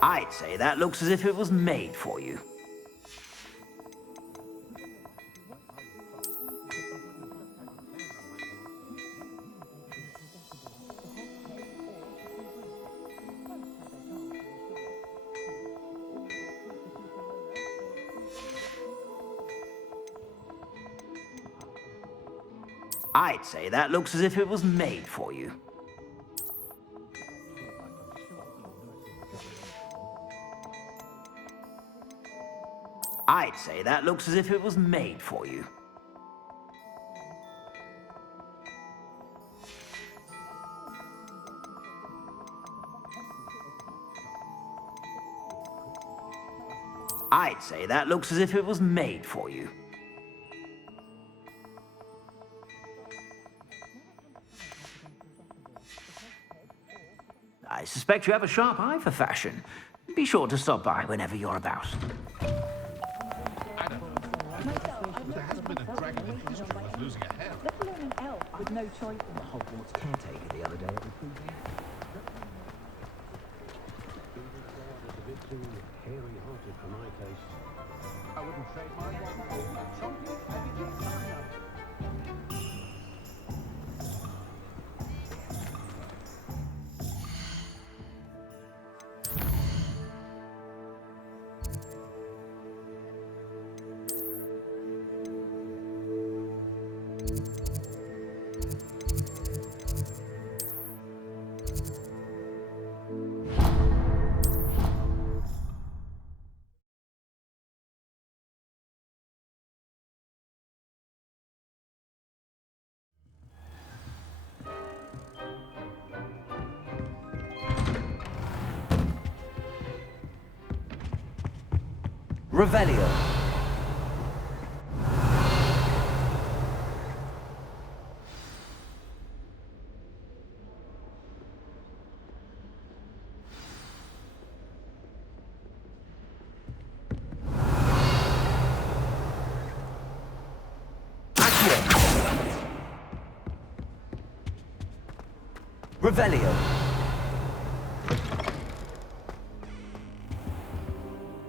I'd say that looks as if it was made for you. I'd say that looks as if it was made for you. I'd say that looks as if it was made for you. I'd say that looks as if it was made for you. I suspect you have a sharp eye for fashion. Be sure to stop by whenever you're about. I don't know. There hasn't been a dragon in history worth losing a hair. Let alone an elf with no choice. The Hogwarts caretaker the other day at the preview. A bit too hairy-hearted for my taste. I wouldn't trade my one for a chunky, heavy sign. Revelio. Revelio.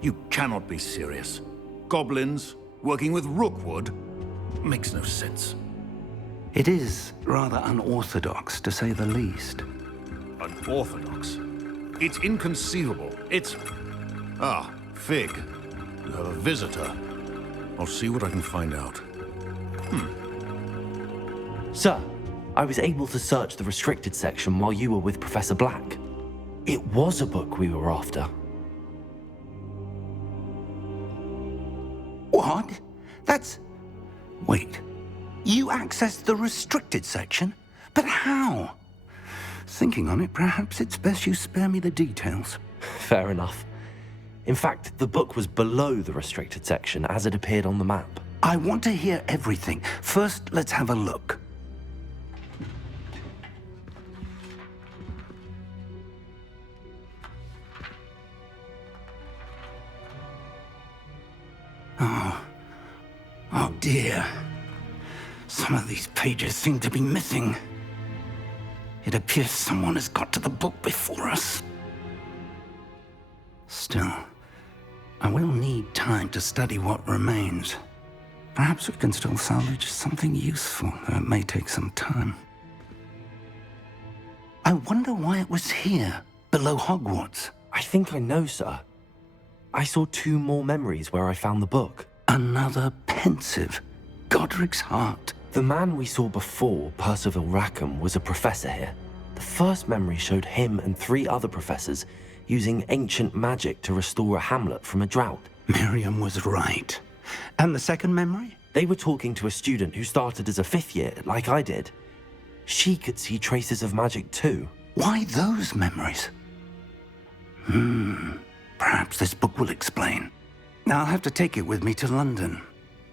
You cannot be serious. Goblins working with Rookwood makes no sense. It is rather unorthodox, to say the least. Unorthodox? It's inconceivable. It's... Ah, Fig. You have a visitor. I'll see what I can find out. Sir, I was able to search the restricted section while you were with Professor Black. It was a book we were after. What? That's... Wait. You accessed the restricted section? But how? Thinking on it, perhaps it's best you spare me the details. Fair enough. In fact, the book was below the restricted section as it appeared on the map. I want to hear everything. First, let's have a look. Oh dear. Some of these pages seem to be missing. It appears someone has got to the book before us. Still, I will need time to study what remains. Perhaps we can still salvage something useful, though it may take some time. I wonder why it was here, below Hogwarts. I think I know, sir. I saw 2 more memories where I found the book. Another pensive. Godric's heart. The man we saw before, Percival Rackham, was a professor here. The first memory showed him and 3 other professors using ancient magic to restore a hamlet from a drought. Miriam was right. And the second memory? They were talking to a student who started as a 5th year, like I did. She could see traces of magic too. Why those memories? Perhaps this book will explain. I'll have to take it with me to London.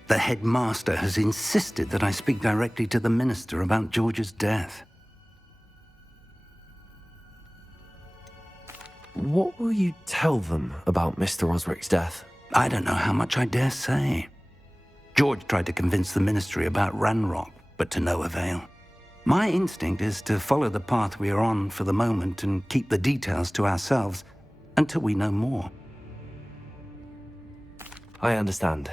The headmaster has insisted that I speak directly to the minister about George's death. What will you tell them about Mr. Osric's death? I don't know how much I dare say. George tried to convince the ministry about Ranrock, but to no avail. My instinct is to follow the path we are on for the moment and keep the details to ourselves. until we know more. I understand.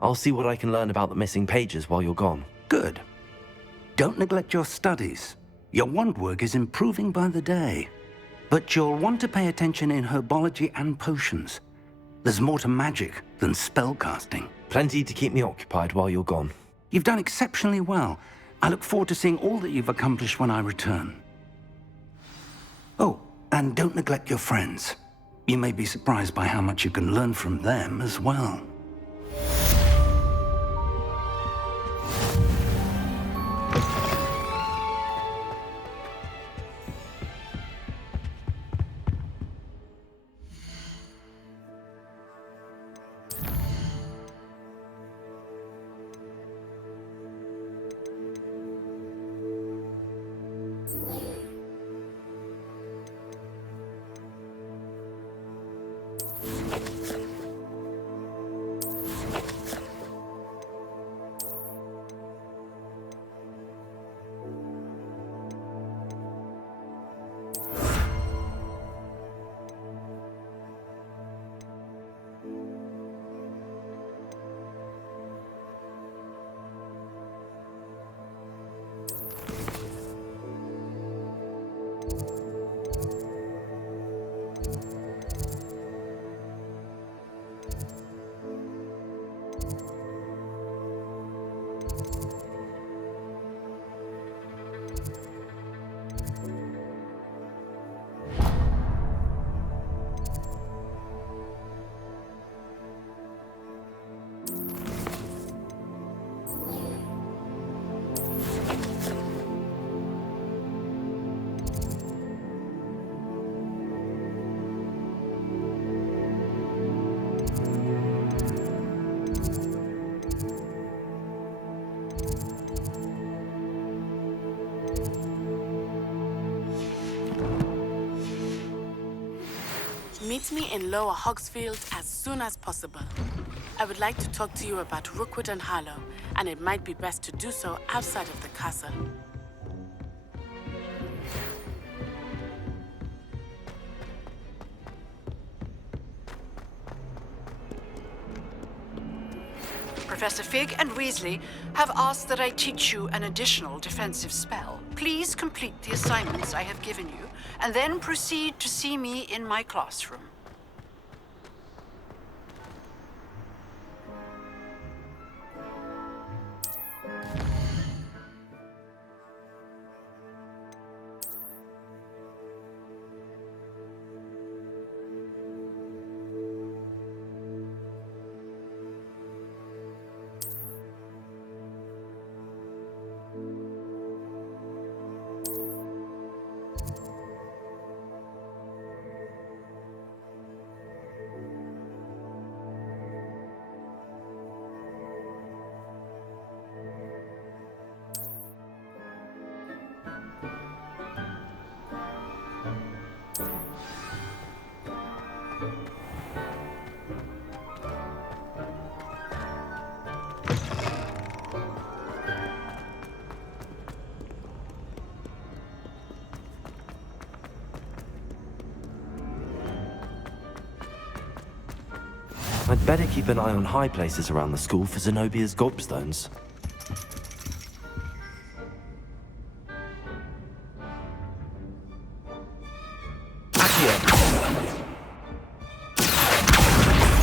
I'll see what I can learn about the missing pages while you're gone. Good. Don't neglect your studies. Your wand work is improving by the day. But you'll want to pay attention in herbology and potions. There's more to magic than spellcasting. Plenty to keep me occupied while you're gone. You've done exceptionally well. I look forward to seeing all that you've accomplished when I return. Oh, and don't neglect your friends. You may be surprised by how much you can learn from them as well. Meet me in Lower Hogsfield as soon as possible. I would like to talk to you about Rookwood and Harlow, and it might be best to do so outside of the castle. Professor Fig and Weasley have asked that I teach you an additional defensive spell. Please complete the assignments I have given you, and then proceed to see me in my classroom. I'd better keep an eye on high places around the school for Zenobia's gobstones.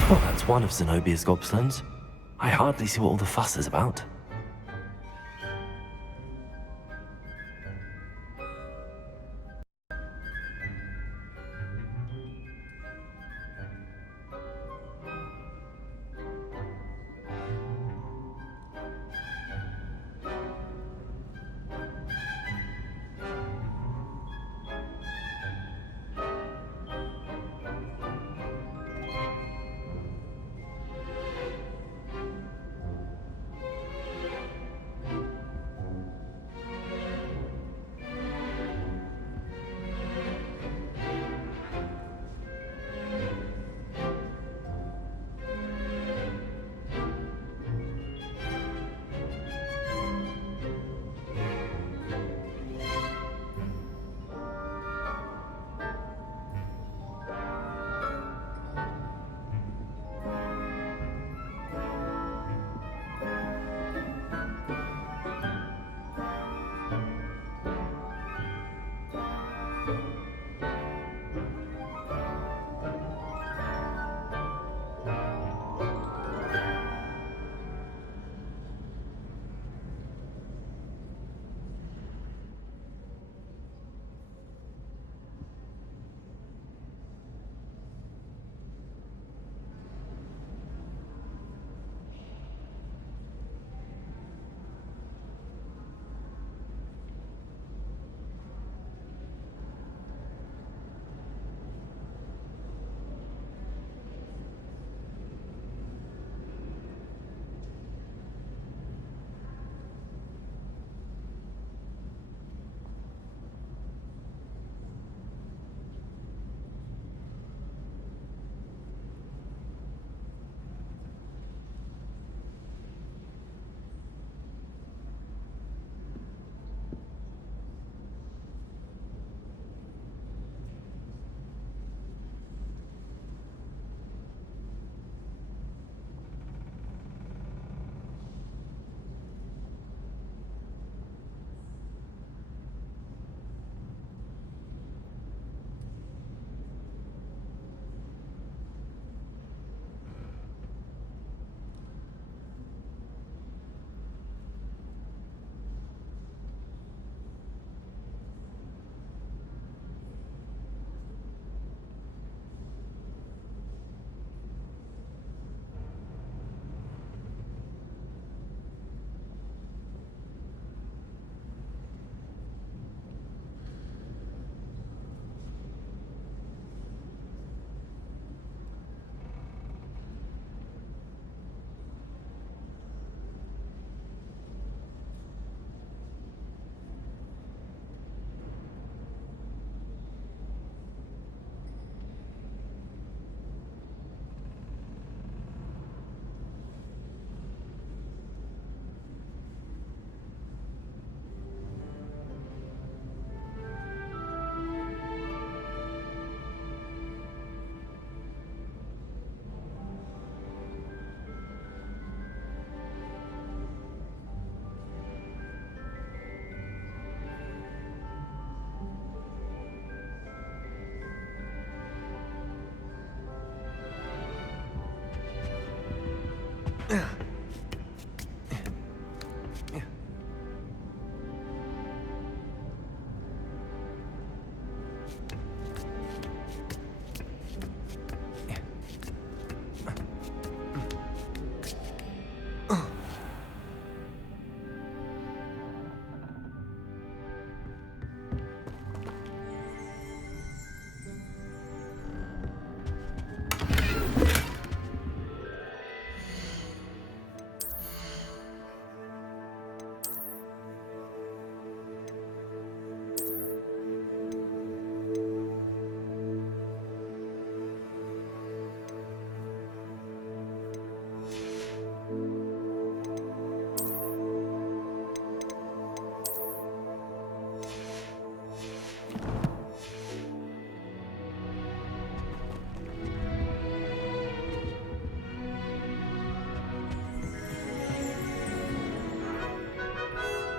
Well, that's one of Zenobia's gobstones. I hardly see what all the fuss is about.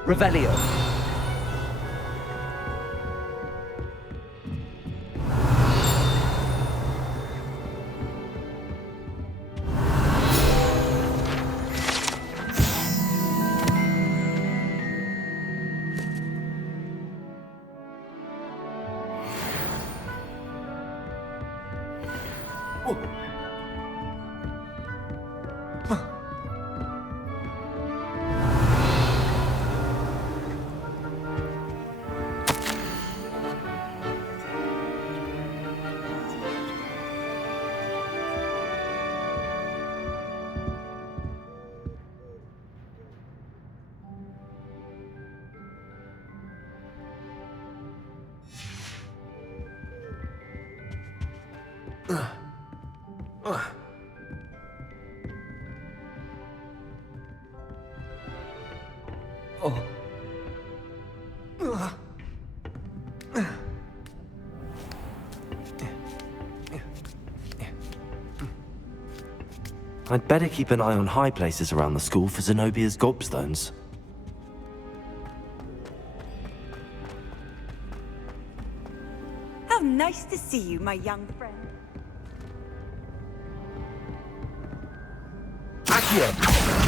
Revelio. I'd better keep an eye on high places around the school for Zenobia's gobstones. How nice to see you, my young friend. Accio.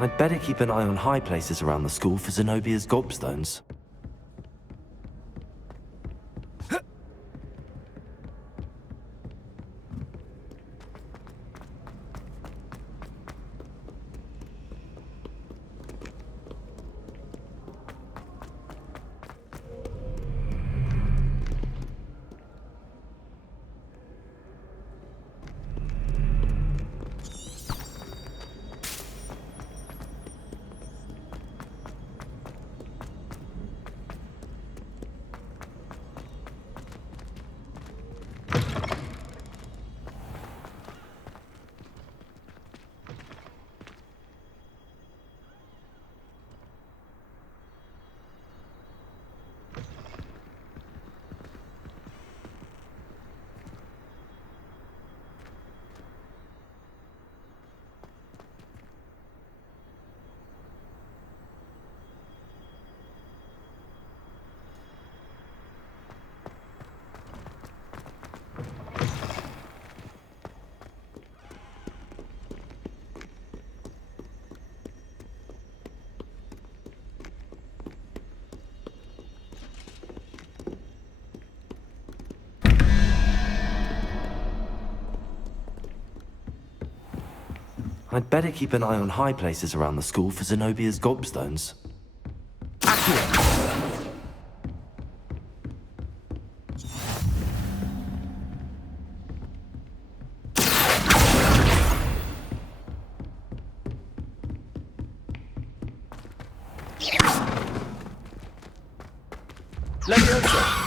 I'd better keep an eye on high places around the school for Zenobia's gobstones. I'd better keep an eye on high places around the school for Zenobia's gobstones. Leviosa.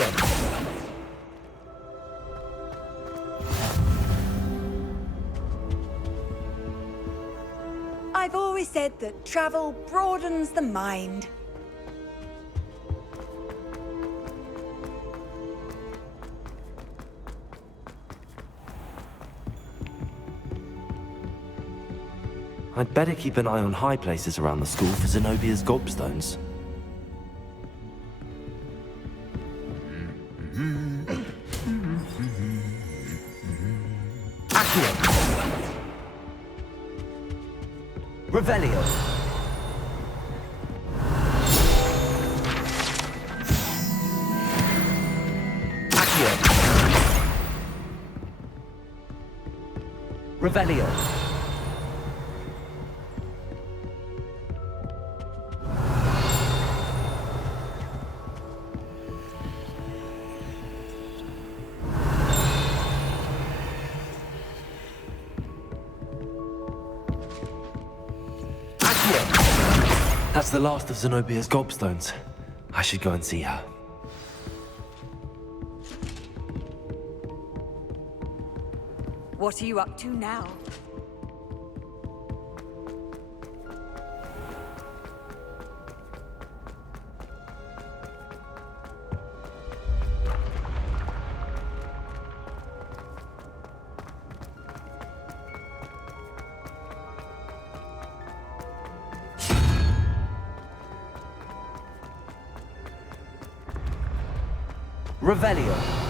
Accio. I've always said that travel broadens the mind. I'd better keep an eye on high places around the school for Zenobia's gobstones. Accio. Revelio. Accio. Revelio. That's the last of Zenobia's gobstones. I should go and see her. What are you up to now? Revelio.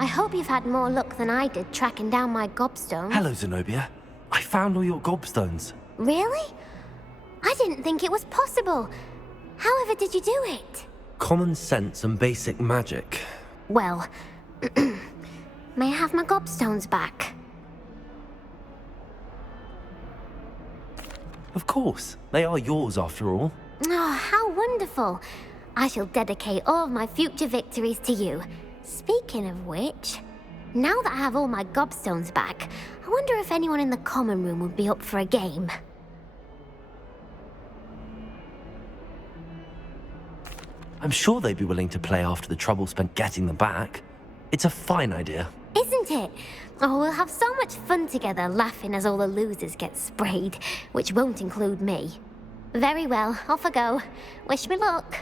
I hope you've had more luck than I did tracking down my gobstones. Hello, Zenobia. I found all your gobstones. Really? I didn't think it was possible. However did you do it? Common sense and basic magic. Well, may I have my gobstones back? Of course. They are yours after all. Oh, how wonderful. I shall dedicate all of my future victories to you. Speaking of which, now that I have all my gobstones back, I wonder if anyone in the common room would be up for a game. I'm sure they'd be willing to play after the trouble spent getting them back. It's a fine idea. Isn't it? Oh, we'll have so much fun together laughing as all the losers get sprayed, which won't include me. Very well, off I go. Wish me luck.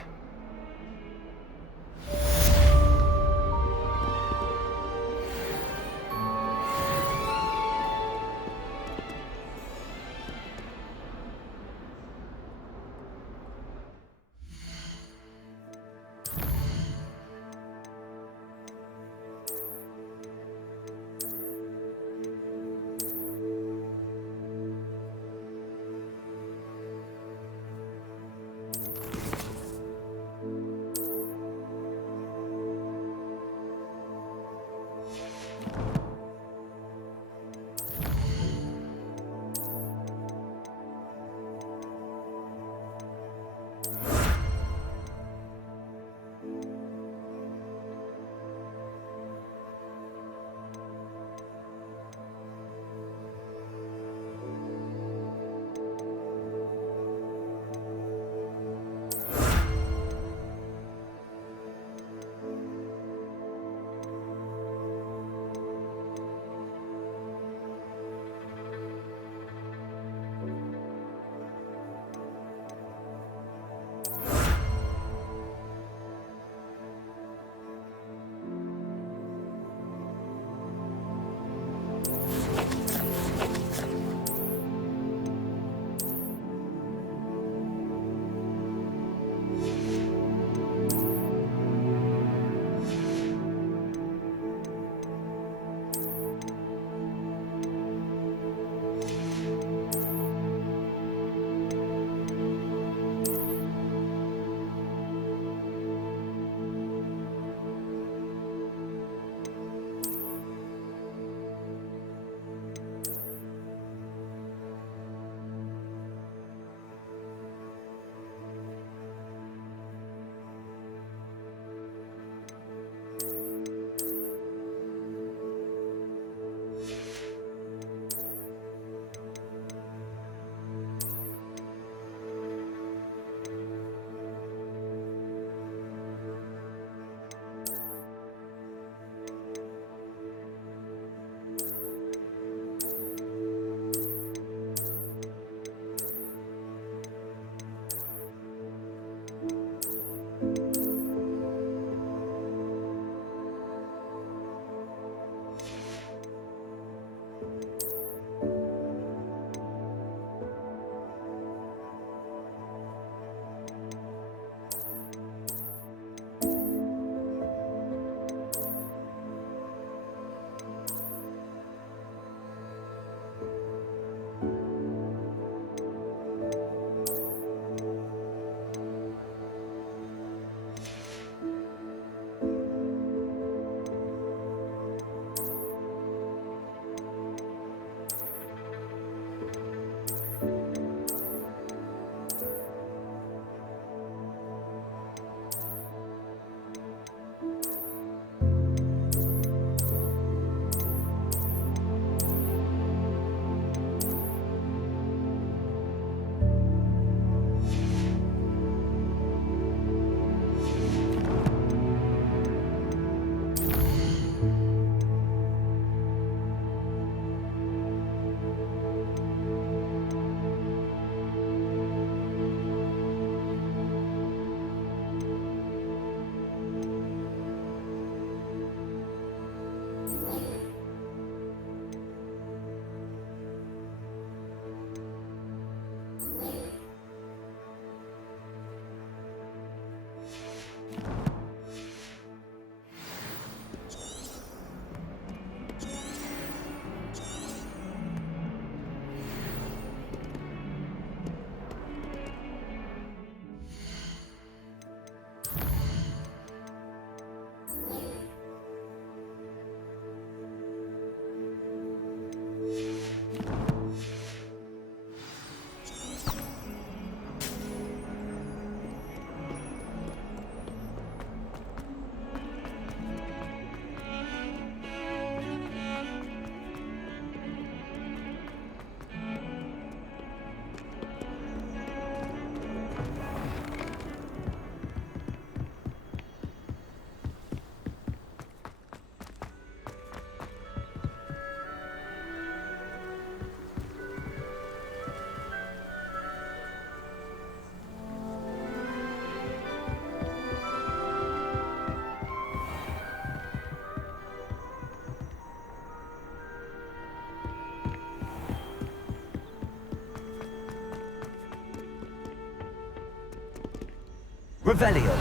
Revelio.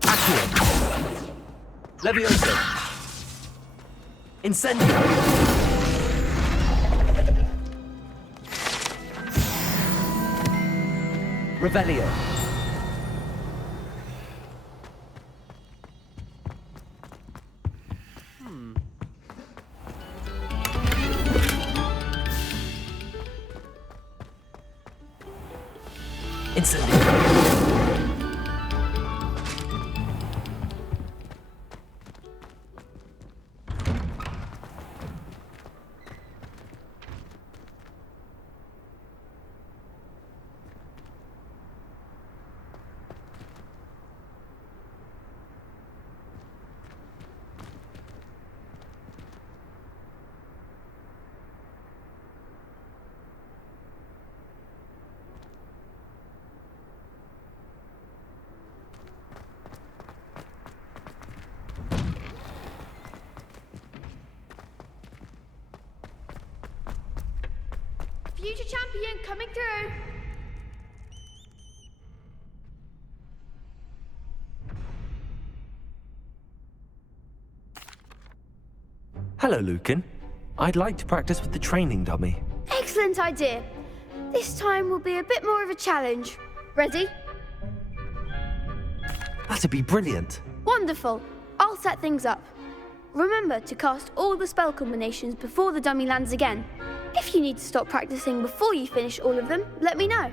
Accio. Levioso. Incendio. Revelio. Incendio. Future champion coming through. Hello, Lucan. I'd like to practice with the training dummy. Excellent idea. This time will be a bit more of a challenge. Ready? That'd be brilliant. Wonderful. I'll set things up. Remember to cast all the spell combinations before the dummy lands again. If you need to stop practicing before you finish all of them, let me know.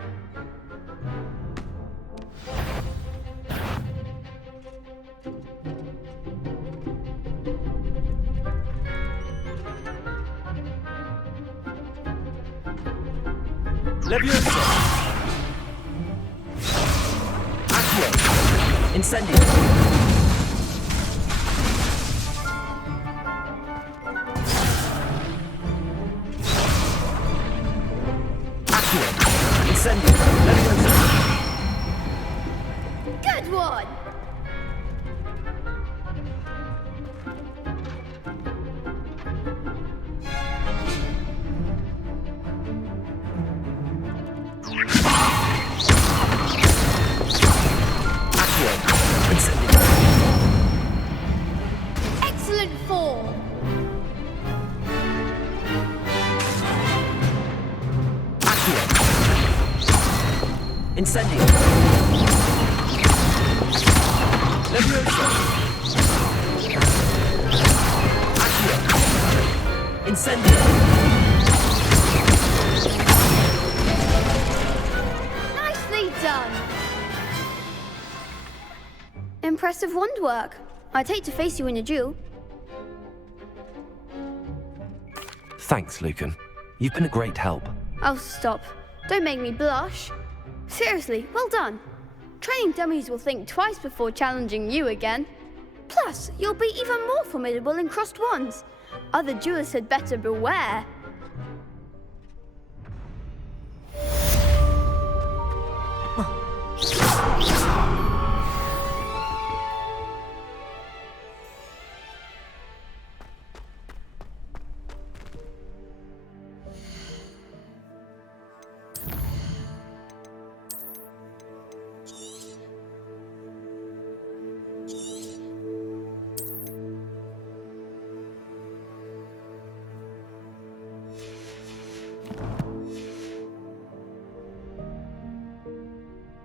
Levioso. Accio. Incendio. Incendio. Levioso. Good one! Accio. Incendio. Excellent form! Accio. Incendio. Levioso. Accio. Incendio. Nicely done! Impressive wand work. I'd hate to face you in a duel. Thanks, Lucan. You've been a great help. Oh, stop. Don't make me blush. Seriously, well done. Training dummies will think twice before challenging you again. Plus, you'll be even more formidable in crossed wands. Other duelists had better beware.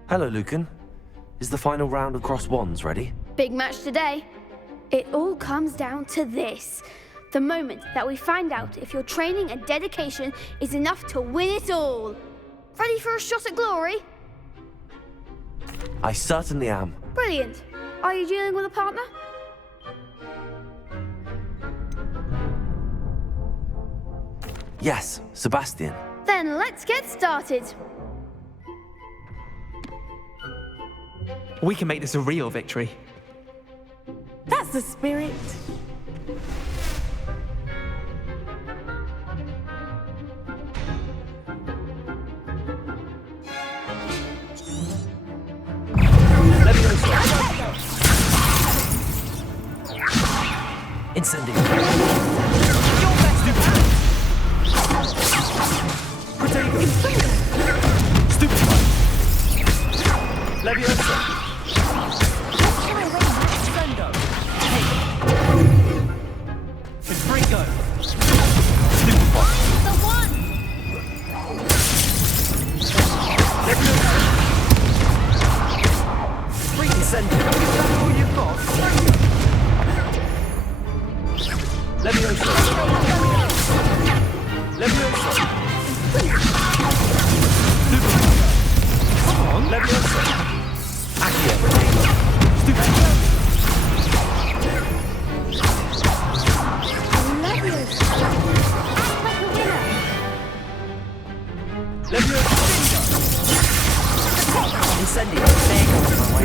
Hello, Lucan. Is the final round of cross wands ready? Big match today. It all comes down to this. The moment that we find out if your training and dedication is enough to win it all. Ready for a shot at glory? I certainly am. Brilliant. Are you dealing with a partner? Yes, Sebastian. Then let's get started. We can make this a real victory. That's the spirit. Incendio. Stupefy. Protego. Stupefy. Leviosa. Sendo. Confringo. Stupefy. The one! Leviosa. Incendio. Is that all you've got? Leviosa. Leviosa. Stupefy. Come on. Leviosa. Accio. Stupefy. Leviosa. Incendio. There goes my way.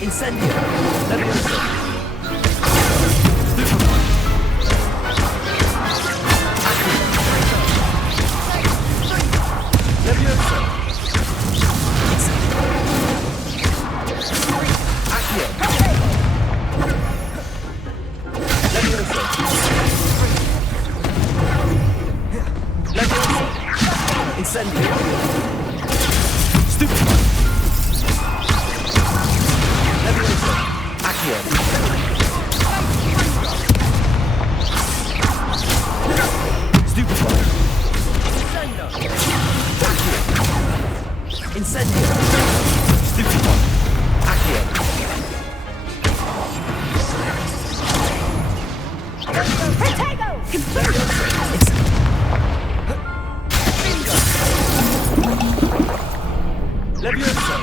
Incendio. Leviosa. Stupefy. Leviosa. Incendio. Accio. Leviosa. Leviosa. Incendio. Stupefy. Leviosa. Accio. Stupefy. Sendo. Accio. Incendio. Stupefy. Accio. Protego! Leviosa. Bingo. Leviosa.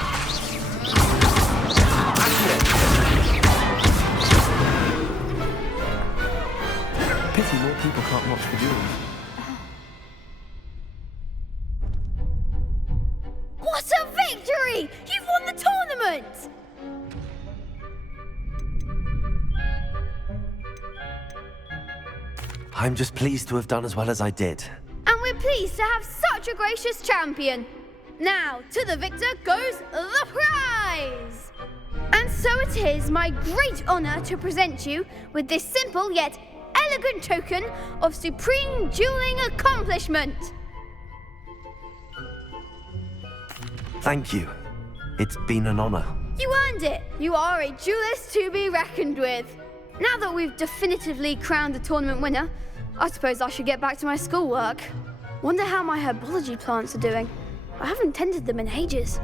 Pity more people can't watch the duels. What a victory! You've won the tournament! I'm just pleased to have done as well as I did. And we're pleased to have such a gracious champion. Now, to the victor goes the prize! And so it is my great honor to present you with this simple yet elegant token of supreme dueling accomplishment. Thank you. It's been an honor. You earned it. You are a duelist to be reckoned with. Now that we've definitively crowned the tournament winner, I suppose I should get back to my schoolwork. Wonder how my herbology plants are doing. I haven't tended them in ages.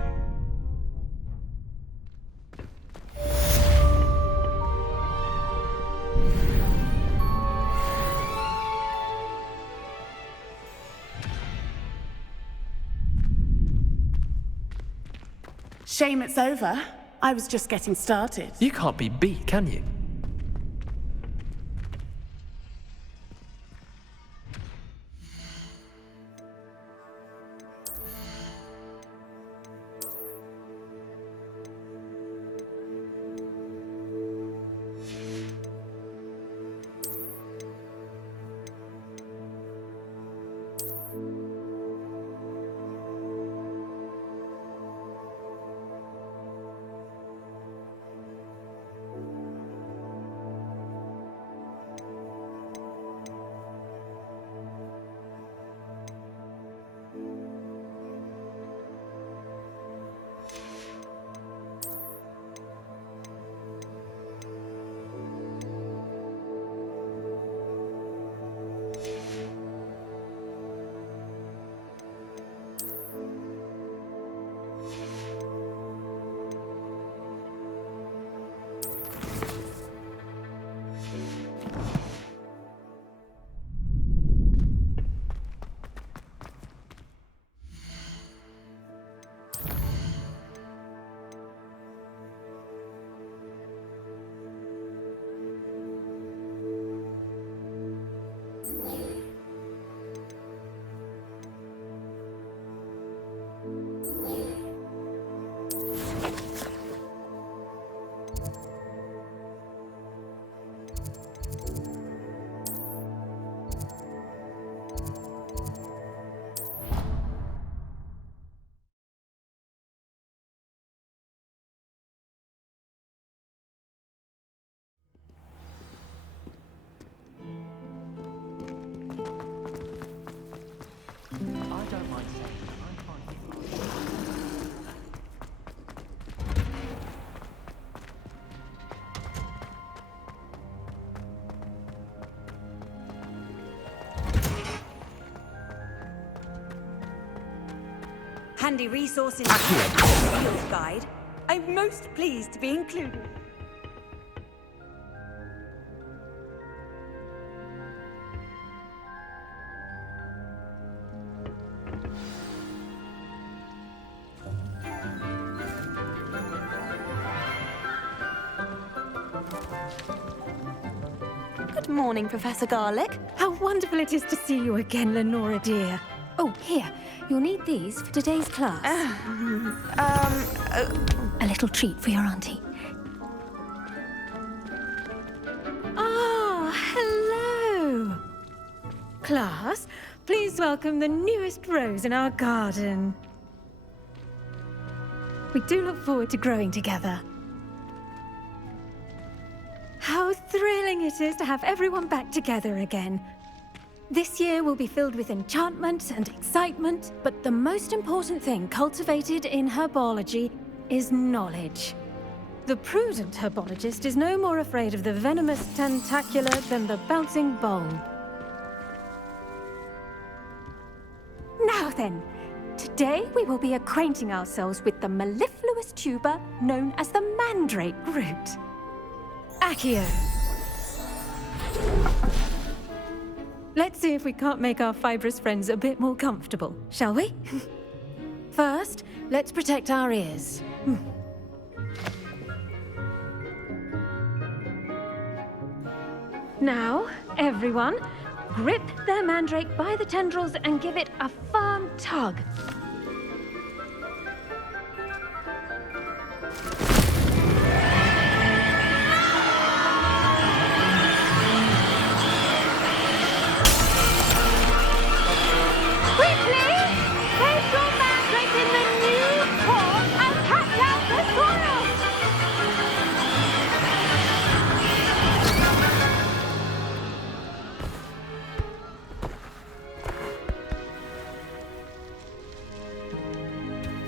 Shame it's over. I was just getting started. You can't be beat, can you? Handy resource in the field guide. I'm most pleased to be included. Good morning, Professor Garlick. How wonderful it is to see you again, Lenora dear. Oh, here. You'll need these for today's class. A little treat for your auntie. Ah, hello. Class, please welcome the newest rose in our garden. We do look forward to growing together. How thrilling it is to have everyone back together again. This year will be filled with enchantment and excitement, but the most important thing cultivated in herbology is knowledge. The prudent herbologist is no more afraid of the venomous tentacular than the bouncing bulb. Now then, today we will be acquainting ourselves with the mellifluous tuber known as the mandrake root. Accio. Let's see if we can't make our fibrous friends a bit more comfortable, shall we? First, let's protect our ears. Now, everyone, grip their mandrake by the tendrils and give it a firm tug.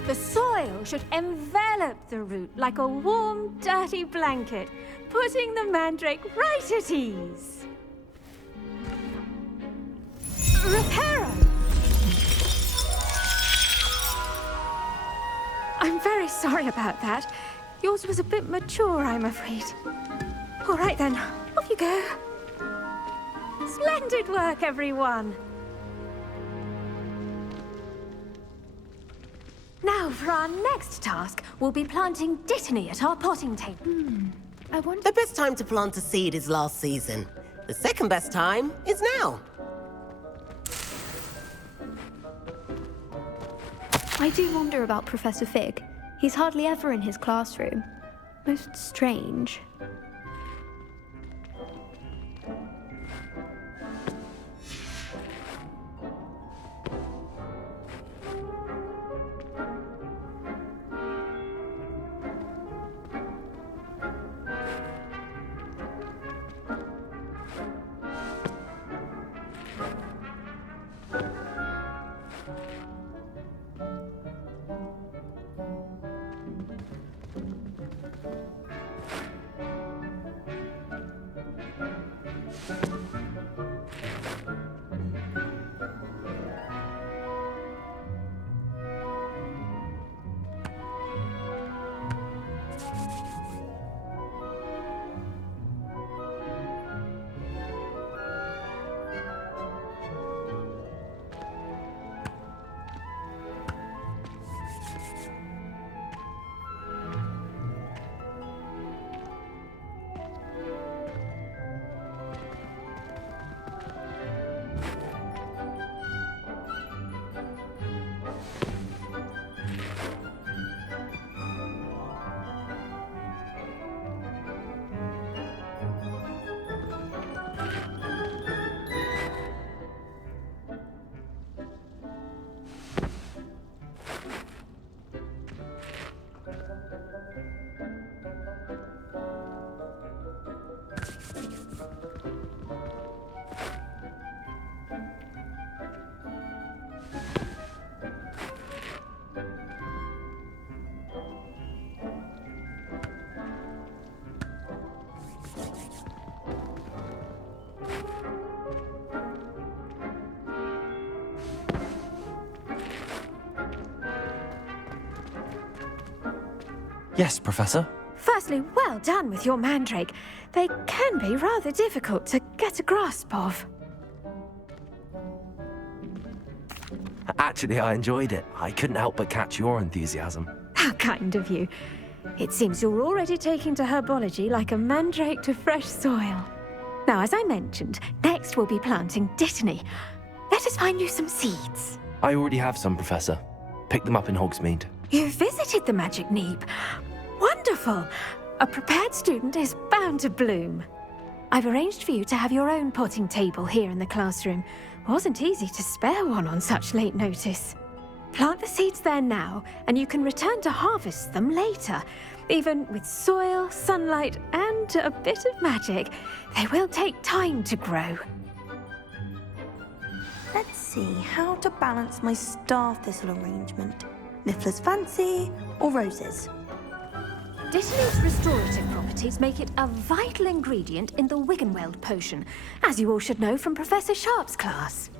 The soil should envelop the root like a warm, dirty blanket, putting the mandrake right at ease. Reparo! I'm very sorry about that. Yours was a bit mature, I'm afraid. All right then, off you go. Splendid work, everyone! Now, for our next task, we'll be planting Dittany at our potting table. The best time to plant a seed is last season. The second best time is now. I do wonder about Professor Fig. He's hardly ever in his classroom. Most strange. Yes, Professor. Firstly, well done with your mandrake. They can be rather difficult to get a grasp of. Actually, I enjoyed it. I couldn't help but catch your enthusiasm. How kind of you. It seems you're already taking to herbology like a mandrake to fresh soil. Now, as I mentioned, next we'll be planting dittany. Let us find you some seeds. I already have some, Professor. Picked them up in Hogsmeade. You visited the Magic Neep. Wonderful! A prepared student is bound to bloom. I've arranged for you to have your own potting table here in the classroom. Wasn't easy to spare one on such late notice. Plant the seeds there now, and you can return to harvest them later. Even with soil, sunlight, and a bit of magic, they will take time to grow. Let's see how to balance my star thistle arrangement. Niffler's fancy or roses? Dittany's restorative properties make it a vital ingredient in the Wiggenweld potion, as you all should know from Professor Sharp's class.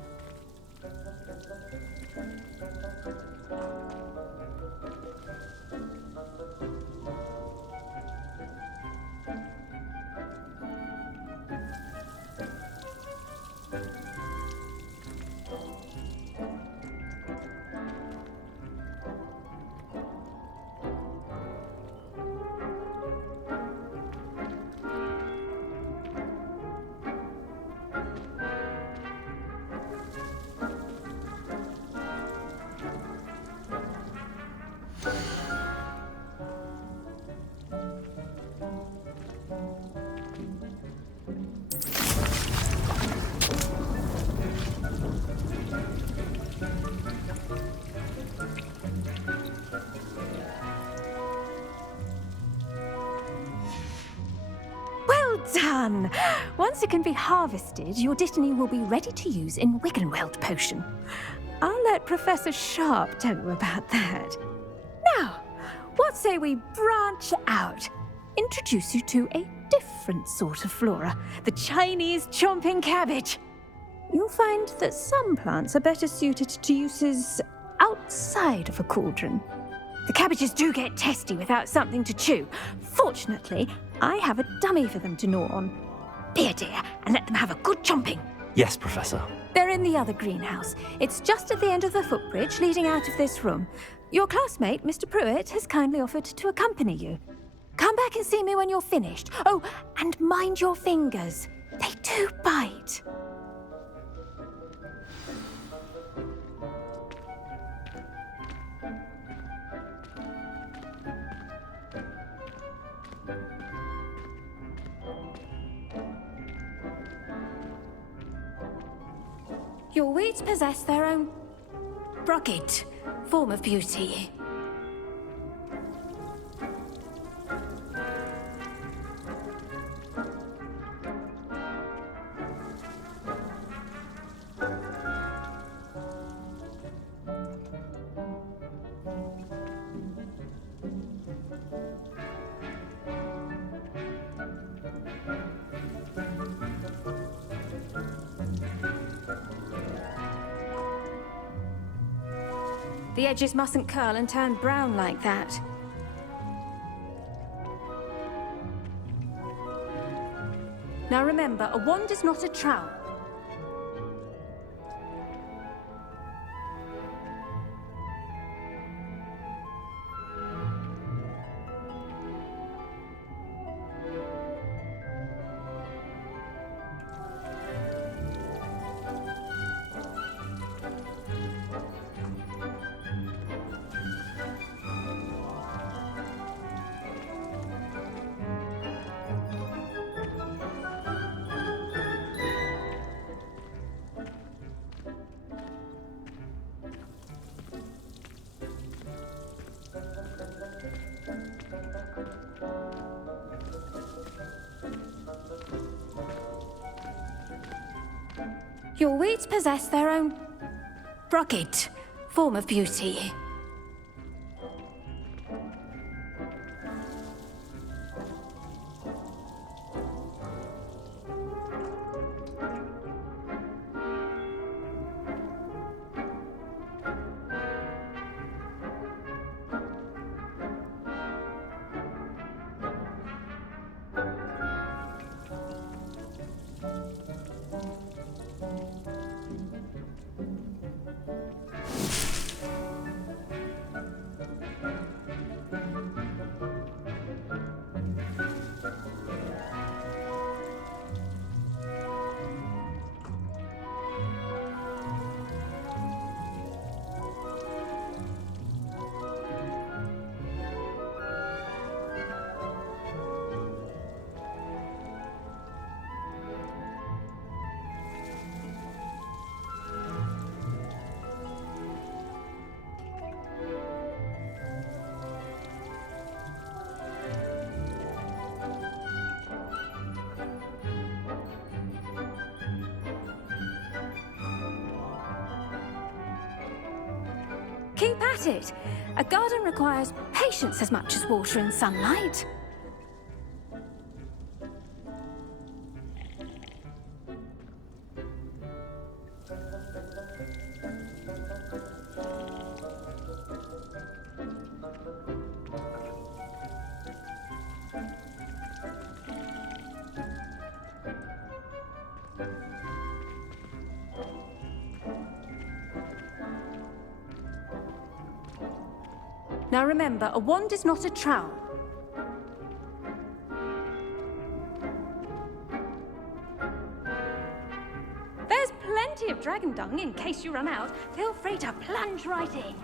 Done! Once it can be harvested, your dittany will be ready to use in Wiggenweld potion. I'll let Professor Sharp tell you about that. Now, what say we branch out? Introduce you to a different sort of flora, the Chinese chomping cabbage. You'll find that some plants are better suited to uses outside of a cauldron. The cabbages do get testy without something to chew. Fortunately, I have a dummy for them to gnaw on. Be a dear and let them have a good chomping. Yes, Professor. They're in the other greenhouse. It's just at the end of the footbridge leading out of this room. Your classmate, Mr. Pruitt, has kindly offered to accompany you. Come back and see me when you're finished. Oh, and mind your fingers. They do bite. Your weeds possess their own rugged form of beauty. The edges mustn't curl and turn brown like that. Now remember, a wand is not a trowel. Your weeds possess their own rugged form of beauty. Keep at it. A garden requires patience as much as water and sunlight. Now remember, a wand is not a trowel. There's plenty of dragon dung in case you run out. Feel free to plunge right in.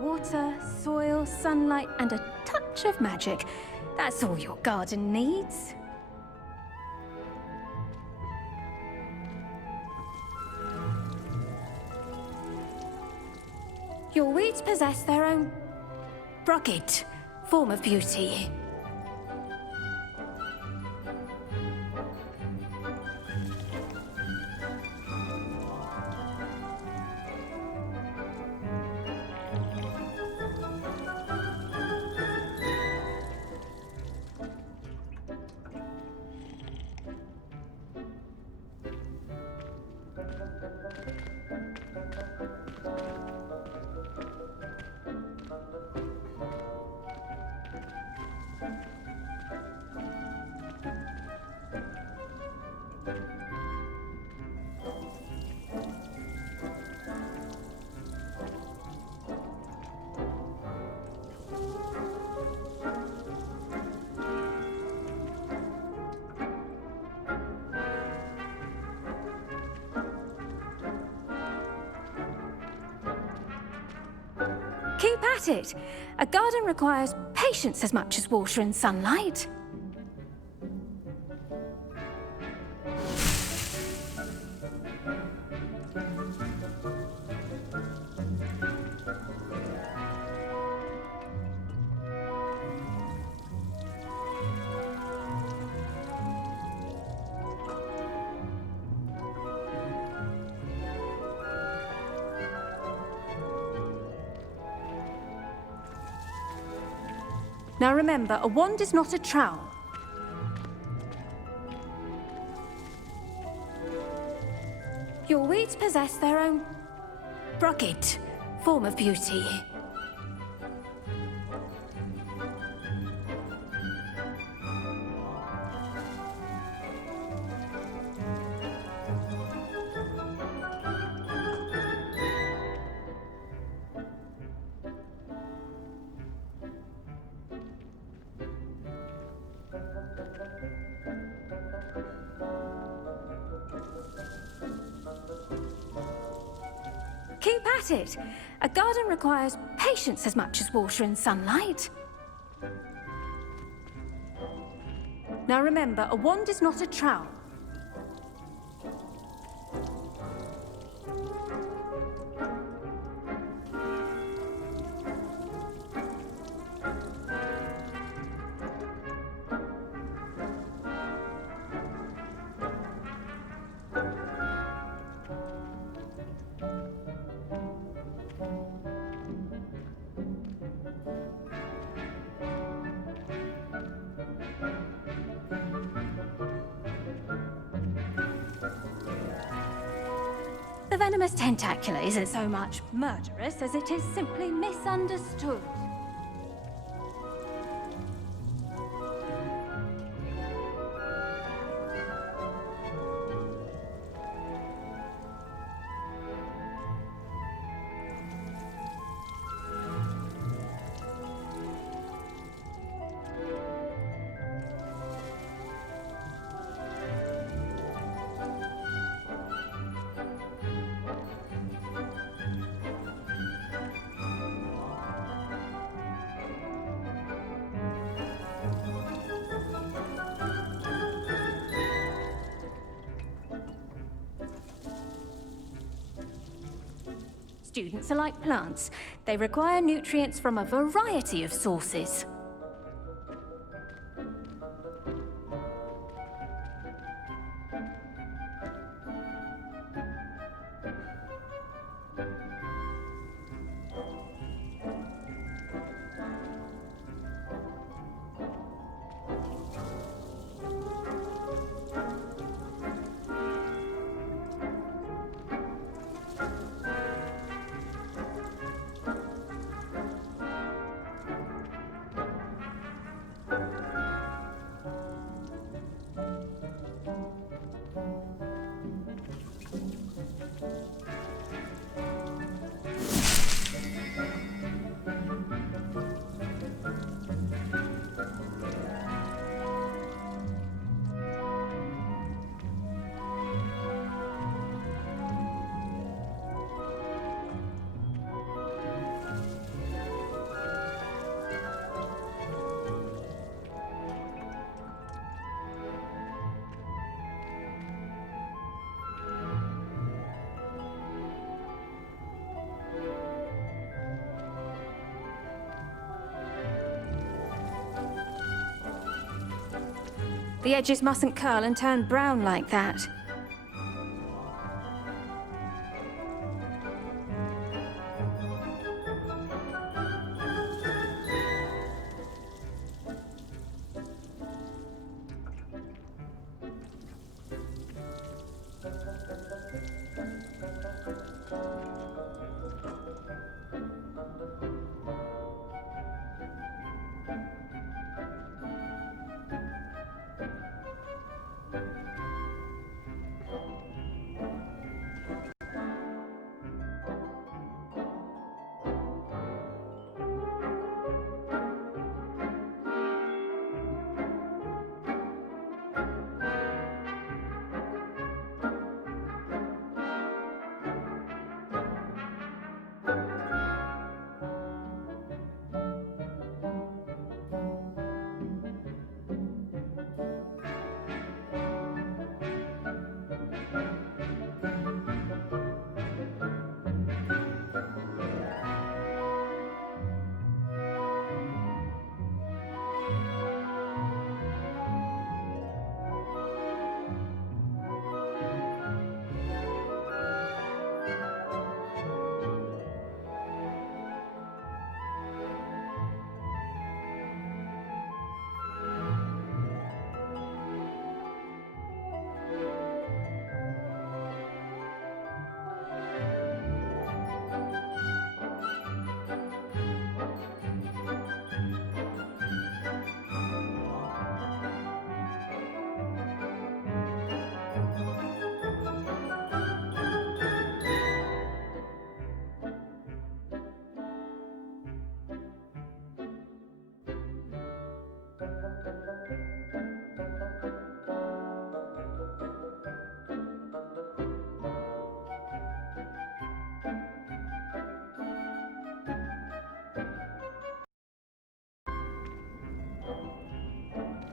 Water, soil, sunlight, and a touch of magic. That's all your garden needs. Your weeds possess their own rugged form of beauty. Keep at it. A garden requires patience as much as water and sunlight. Now remember, a wand is not a trowel. Your weeds possess their own rugged form of beauty. Keep at it. A garden requires patience as much as water and sunlight. Now remember, a wand is not a trowel. The venomous tentacula isn't so much murderous as it is simply misunderstood. Students are like plants. They require nutrients from a variety of sources. The edges mustn't curl and turn brown like that.